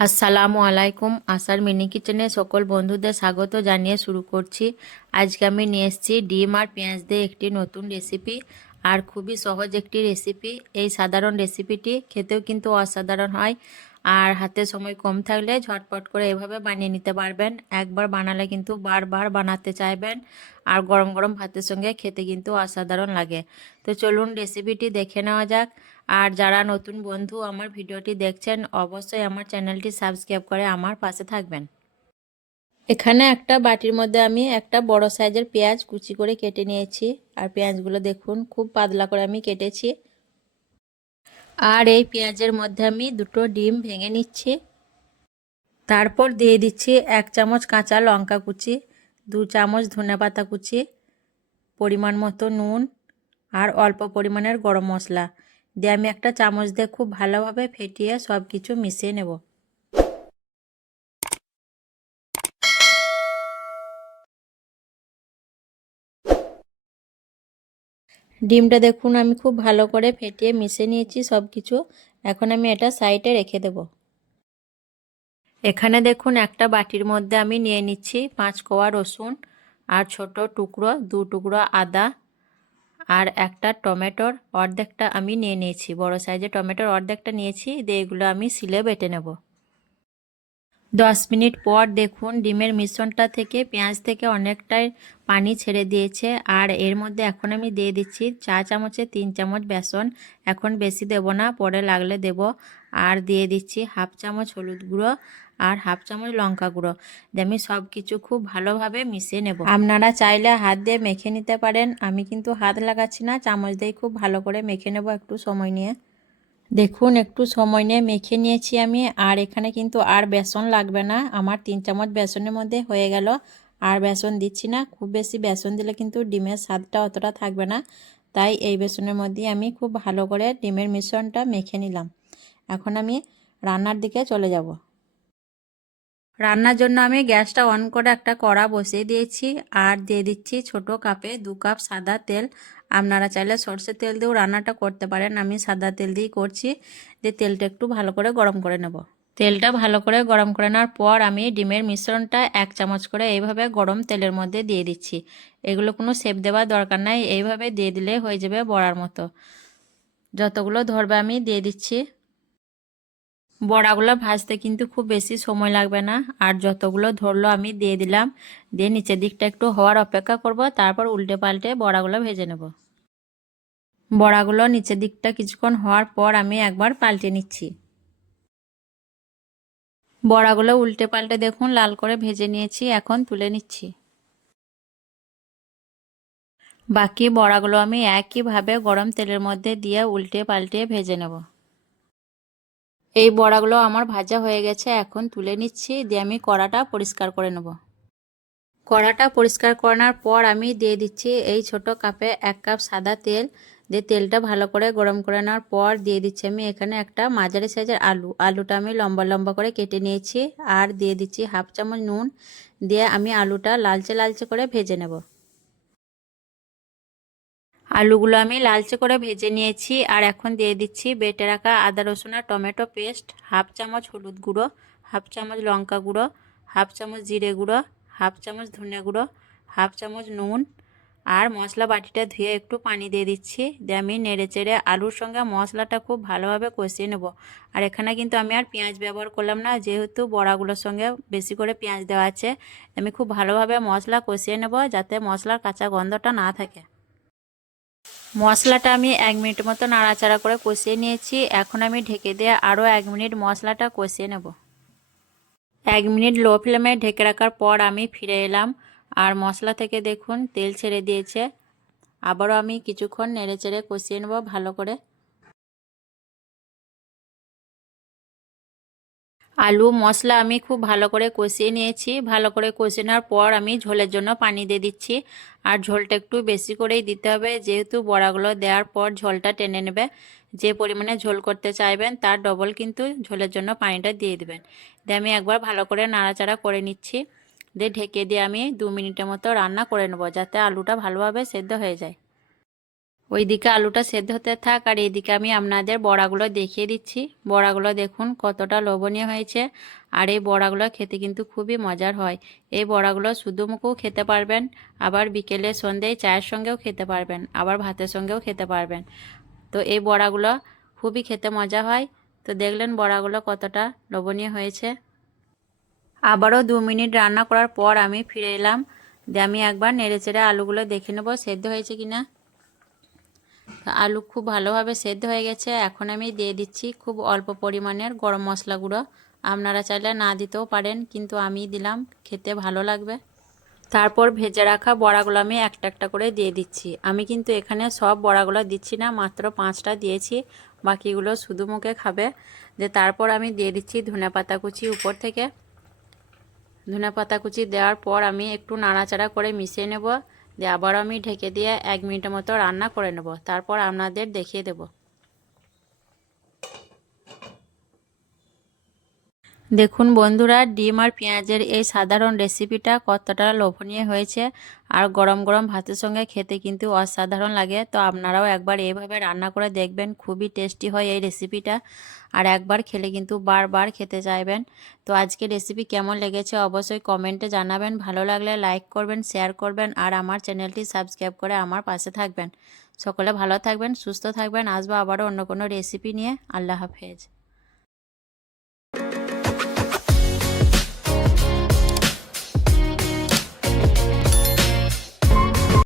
আসসালামু আলাইকুম। আশার মিনি কিচেনে সকল বন্ধুদের স্বাগত জানিয়ে শুরু করছি। আজকে আমি নিয়ে এসেছি ডিম আর পেঁয়াজ দিয়ে একটি নতুন রেসিপি, আর খুবই সহজ একটি রেসিপি। এই সাধারণ রেসিপিটি খেতেও কিন্তু অসাধারণ হয়, আর হাতে সময় কম থাকলে ঝটপট করে এভাবে বানিয়ে নিতে পারবেন। একবার বানালে কিন্তু বারবার বানাতে চাইবেন, আর গরম গরম ভাতের সঙ্গে খেতে কিন্তু অসাধারণ লাগে। তো চলুন রেসিপিটি দেখে নেওয়া যাক। আর যারা নতুন বন্ধু আমার ভিডিওটি দেখছেন, অবশ্যই আমার চ্যানেলটি সাবস্ক্রাইব করে আমার পাশে থাকবেন। এখানে একটা বাটির মধ্যে আমি একটা বড় সাইজের পেঁয়াজ কুচি করে কেটে নিয়েছি, আর পেঁয়াজগুলো দেখুন খুব পাতলা করে আমি কেটেছি। আর এই পেঁয়াজের মধ্যে আমি দুটো ডিম ভেঙে নিচ্ছি। তারপর দিয়ে দিচ্ছি 1 চামচ কাঁচা লঙ্কা কুচি, 2 চামচ ধনেপাতা কুচি, পরিমাণ মতো নুন, আর অল্প পরিমাণের গরম মশলা দিয়ে আমি একটা চামচ দিয়ে খুব ভালোভাবে ফেটিয়ে সব কিছু মিশিয়ে নেব। ডিমটা দেখুন আমি খুব ভালো করে ফেটিয়ে মিশিয়ে নিয়েছি সব কিছু। এখন আমি এটা সাইডে রেখে দেব। এখানে দেখুন একটা বাটির মধ্যে আমি নিয়ে নিচ্ছি 5 কোয়া রসুন, আর ছোট টুকরো 2 টুকরো আদা, আর একটা টমেটোর অর্ধেকটা আমি নিয়ে নিয়েছি, বড় সাইজের টমেটোর অর্ধেকটা নিয়েছি। দিয়ে এগুলো আমি শিলে বেটে নেব। 10 মিনিট পর দেখুন ডিমের মিশ্রণটা থেকে পেঁয়াজ থেকে অনেকটাই পানি ছেড়ে দিয়েছে। আর এর মধ্যে এখন আমি দিয়ে দিচ্ছি 4 চামচে 3 চামচ বেসন। এখন বেশি দেব না, পরে লাগলে দেব। আর দিয়ে দিচ্ছি হাফ চামচ হলুদ গুঁড়ো, আর হাফ চামচ লঙ্কা গুঁড়ো দিয়ে আমি সব কিছু খুব ভালোভাবে মিশিয়ে নেব। আপনারা চাইলে হাত দিয়ে মেখে নিতে পারেন, আমি কিন্তু হাত লাগাচ্ছি না, চামচ দিয়ে খুব ভালো করে মেখে নেব একটু সময় নিয়ে। দেখুন একটু সময় নিয়ে মেখে নিয়েছি আমি। আর এখানে কিন্তু আর বেসন লাগবে না, আমার 3 চামচ বেসনের মধ্যে হয়ে গেল। আর বেসন দিচ্ছি না, খুব বেশি বেসন দিলে কিন্তু ডিমের স্বাদটা অতটা থাকবে না। তাই এই বেসনের মধ্যে আমি খুব ভালো করে ডিমের মিশ্রণটা মেখে নিলাম। এখন আমি রান্নার দিকে চলে যাব। রান্নার জন্য আমি গ্যাসটা অন করে একটা কড়া বসিয়ে দিয়েছি, আর দিয়ে দিচ্ছি ছোট কাপে 2 কাপ সাদা তেল। আপনারা চাইলে সরষের তেল দিয়েও রান্নাটা করতে পারেন, আমি সাদা তেল দিয়েই করছি। দিয়ে তেলটা একটু ভালো করে গরম করে নেব। তেলটা ভালো করে গরম করে নেওয়ার পর আমি ডিমের মিশ্রণটা 1 চামচ করে এইভাবে গরম তেলের মধ্যে দিয়ে দিচ্ছি। এগুলো কোনো শেপ দেওয়ার দরকার নাই, এইভাবে দিয়ে দিলে হয়ে যাবে বড়ার মতো। যতগুলো ধরবে আমি দিয়ে দিচ্ছি। বড়াগুলো ভাজতে কিন্তু খুব বেশি সময় লাগবে না, আর যতগুলো ধরলো আমি দিয়ে দিলাম। দিয়ে নিচের দিকটা একটু হওয়ার অপেক্ষা করব, তারপর উল্টে পাল্টে বড়াগুলো ভেজে নেব। বড়াগুলো নিচের দিকটা কিছুক্ষণ হওয়ার পর আমি একবার পাল্টে নিচ্ছি। বড়াগুলো উল্টে পাল্টে দেখুন লাল করে ভেজে নিয়েছি, এখন তুলে নিচ্ছি। বাকি বড়াগুলো আমি একইভাবে গরম তেলের মধ্যে দিয়ে উল্টে পাল্টে ভেজে নেব। এই বড়াগুলো আমার ভাজা হয়ে গেছে, এখন তুলে নিচ্ছি। দিয়ে আমি কড়াটা পরিষ্কার করে নেব। কড়াটা পরিষ্কার করার পর আমি দিয়ে দিচ্ছি এই ছোট কাপে 1 কাপ সাদা তেল। দিয়ে তেলটা ভালো করে গরম করে নেওয়ার পর দিয়ে দিচ্ছি আমি এখানে একটা মাঝারি সাইজের আলুটা আমি লম্বা লম্বা করে কেটে নিয়েছি। আর দিয়ে দিচ্ছি হাফ চামচ নুন। দিয়ে আমি আলুটা লালচে লালচে করে ভেজে নেব। আলুগুলো আমি লালচে করে ভেজে নিয়েছি। আর এখন দিয়ে দিচ্ছি বেটে রাখা আদা রসুন আর টমেটো পেস্ট, হাফ চামচ হলুদ গুঁড়ো, হাফ চামচ লঙ্কা গুঁড়ো, হাফ চামচ জিরে গুঁড়ো, হাফ চামচ ধনে গুঁড়ো, হাফ চামচ নুন। আর মশলা বাটিটা ধুয়ে একটু পানি দিয়ে দিচ্ছি। দিয়ে আমি নেড়ে চেড়ে আলুর সঙ্গে মশলাটা খুব ভালোভাবে কষিয়ে নেব। আর এখানে কিন্তু আমি আর পেঁয়াজ ব্যবহার করলাম না, যেহেতু বড়াগুলোর সঙ্গে বেশি করে পেঁয়াজ দেওয়া আছে। আমি খুব ভালোভাবে মশলা কষিয়ে নেব, যাতে মশলার কাঁচা গন্ধটা না থাকে। মশলাটা আমি 1 মিনিট মতো নাড়াচাড়া করে কষিয়ে নিয়েছি। এখন আমি ঢেকে দিয়ে আরও 1 মিনিট মশলাটা কষিয়ে নেব। 1 মিনিট লো ফ্লেমে ঢেকে রাখার পর আমি ফিরে এলাম, আর মশলা থেকে দেখুন তেল ছেড়ে দিয়েছে। আবারও আমি কিছুক্ষণ নেড়ে চেড়ে কষিয়ে নেব ভালো করে। আলু মশলা আমি খুব ভালো করে কষিয়ে নিয়েছি। ভালো করে কষিয়ে নেওয়ার পর আমি ঝোলের জন্য পানি দিয়ে দিচ্ছি। আর ঝোলটা একটু বেশি করেই দিতে হবে, যেহেতু বড়াগুলো দেওয়ার পর ঝোলটা টেনে নেবে। যে পরিমাণে ঝোল করতে চাইবেন তার ডবল কিন্তু ঝোলের জন্য পানিটা দিয়ে দেবেন। দিয়ে আমি একবার ভালো করে নাড়াচাড়া করে নিচ্ছি। দিয়ে ঢেকে দিয়ে আমি 2 মিনিটের মতো রান্না করে নেব, যাতে আলুটা ভালোভাবে সেদ্ধ হয়ে যায়। ওইদিকে আলুটা সেদ্ধ হতে থাক, আর এইদিকে আমি আপনাদের বড়াগুলো দেখিয়ে দিচ্ছি। বড়াগুলো দেখুন কতটা লোভনীয় হয়েছে, আর এই বড়াগুলো খেতে কিন্তু খুবই মজার হয়। এই বড়াগুলো শুধু মুখেও খেতে পারবেন, আবার বিকেলে সন্ধ্যায় চায়ের সঙ্গেও খেতে পারবেন, আবার ভাতের সঙ্গেও খেতে পারবেন। তো এই বড়াগুলো খুবই খেতে মজা হয়। তো দেখলেন বড়াগুলো কতটা লোভনীয় হয়েছে। আবারও 2 মিনিট রান্না করার পর আমি ফিরে এলাম। দিয়ে আমি একবার নেড়েচেড়ে আলুগুলো দেখে নেব সেদ্ধ হয়েছে কিনা। আলু খুব ভালোভাবে সেদ্ধ হয়ে গেছে। এখন আমি দিয়ে দিচ্ছি খুব অল্প পরিমাণের গরম মশলা গুঁড়ো। আপনারা চাইলে না দিতেও পারেন, কিন্তু আমি দিলাম, খেতে ভালো লাগবে। তারপর ভেজে রাখা বড়াগুলো আমি একটা একটা করে দিয়ে দিচ্ছি। আমি কিন্তু এখানে সব বড়াগুলো দিচ্ছি না, মাত্র 5টা দিয়েছি, বাকিগুলো শুধু মুখে খাবে। যে তারপর আমি দিয়ে দিচ্ছি ধনেপাতা কুচি উপর থেকে। ধনেপাতা কুচি দেওয়ার পর আমি একটু নাড়াচাড়া করে মিশিয়ে নেব। দিয়ে আবার আমি ঢেকে দিয়ে 1 মিনিটের মতো রান্না করে নেব, তারপর আপনাদের দেখিয়ে দেব। দেখুন বন্ধুরা, ডিম আর পেঁয়াজের এই সাধারণ রেসিপিটা কতটা লোভনীয় হয়েছে, আর গরম গরম ভাতের সঙ্গে খেতে কিন্তু অসাধারণ লাগে। তো আপনারাও একবার এইভাবে রান্না করে দেখবেন, খুবই টেস্টি হয় এই রেসিপিটা, আর একবার খেলে কিন্তু বারবার খেতে চাইবেন। তো আজকে রেসিপি কেমন লেগেছে অবশ্যই কমেন্টে জানাবেন। ভালো লাগলে লাইক করবেন, শেয়ার করবেন, আর আমার চ্যানেলটি সাবস্ক্রাইব করে আমার পাশে থাকবেন। সকলে ভালো থাকবেন, সুস্থ থাকবেন। আসবো আবারও অন্য কোনো রেসিপি নিয়ে। আল্লাহ হাফেজ।